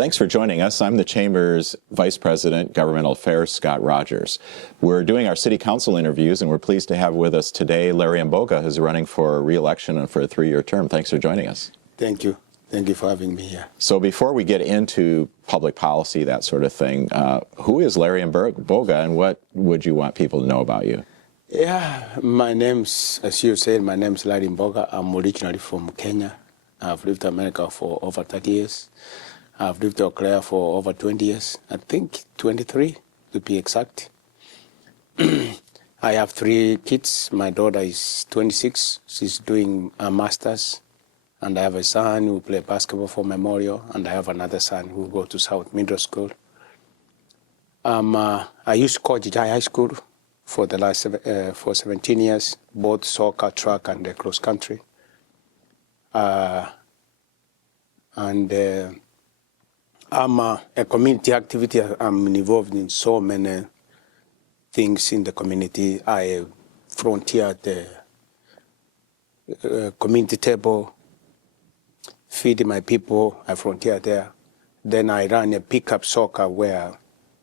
Thanks for joining us. I'm the Chamber's Vice President, Governmental Affairs, Scott Rogers. We're doing our City Council interviews, and we're pleased to have with us today Larry Mboga, who's running for re-election and for a 3-year term. Thanks for joining us. Thank you. Thank you for having me here. So before we get into public policy, that sort of thing, who is Larry Mboga, and what would you want people to know about you? Yeah, my name's, as you said, my name's Larry Mboga. I'm originally from Kenya. I've lived in America for over 30 years. I've lived in Australia for over 20 years. I think 23 to be exact. I have 3 kids. My daughter is 26. She's doing a master's. And I have a son who plays basketball for Memorial. And I have another son who goes to South Middle School. I used to coach High School for the last for 17 years, both soccer, track, and cross country. I'm a community activity. I'm involved in so many things in the community. I volunteer at the community table, feed my people. I volunteer there. Then I run a pickup soccer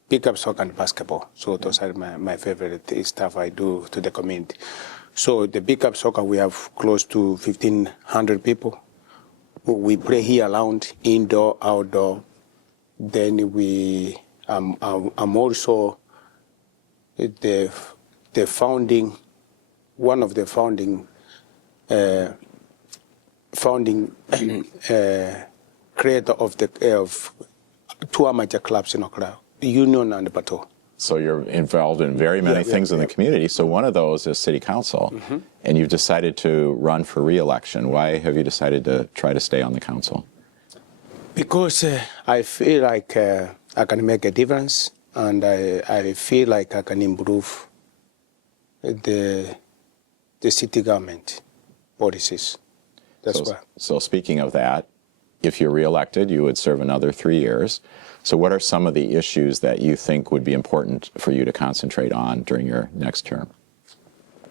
and basketball. So those are my favorite stuff I do to the community. So the pickup soccer, we have close to 1,500 people. We play here around, indoor, outdoor. Then I'm also one of the founding creator of 2 amateur clubs in Oklahoma, Union and Bateau. So you're involved in very many things in the community. So one of those is City Council, and you've decided to run for re-election. Why have you decided to try to stay on the council? Because I feel like I can make a difference, and I feel like I can improve the city government policies. That's why. So speaking of that, if you're re-elected, you would serve another 3 years. So what are some of the issues that you think would be important for you to concentrate on during your next term?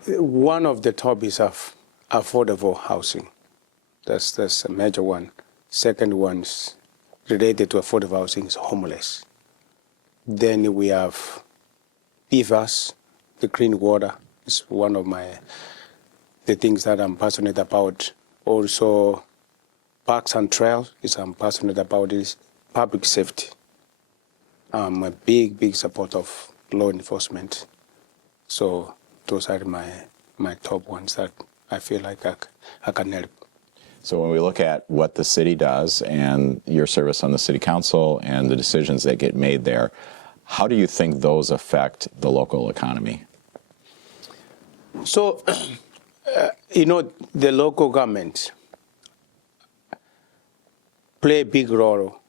One of the topics of affordable housing. That's a major one. Second one's related to affordable housing is homeless. Then we have PFAS, the clean water is one of the things that I'm passionate about. Also, parks and trails is I'm passionate about is public safety. I'm a big supporter of law enforcement. So those are my top ones that I feel like I can help. So when we look at what the city does and your service on the city council and the decisions that get made there, how do you think those affect the local economy? So, the local government play a big role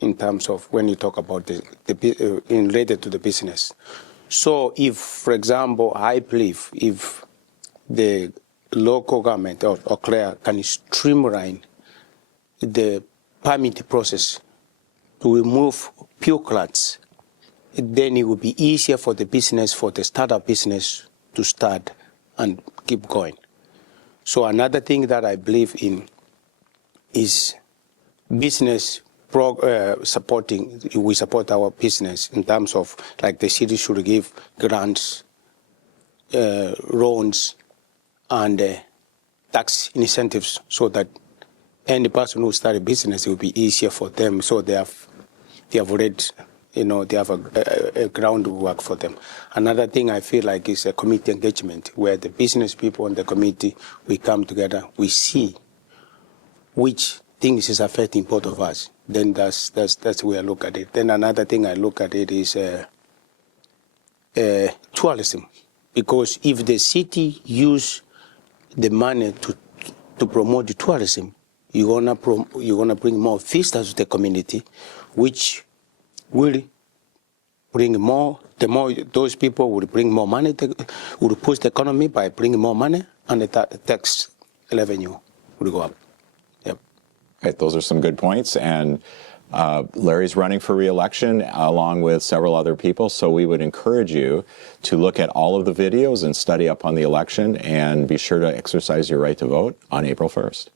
in terms of when you talk about related to the business. So if, for example, I believe if the local government or CLEA can streamline the permit process to remove bureaucrats, then it will be easier for the startup business to start and keep going. So another thing that I believe in is business supporting. We support our business in terms of like the city should give grants, loans, and tax incentives so that any person who start a business, it will be easier for them. So they have already, they have a groundwork for them. Another thing I feel like is a community engagement where the business people and the community, we come together, we see which things is affecting both of us. Then that's the way I look at it. Then another thing I look at it is tourism, because if the city use the money to promote the tourism, you're gonna bring more visitors to the community, which will bring more. The more those people will bring more money, will push the economy by bringing more money, and the tax revenue will go up. Yep. Right, those are some good points, and Larry's running for re-election along with several other people, so we would encourage you to look at all of the videos and study up on the election, and be sure to exercise your right to vote on April 1st.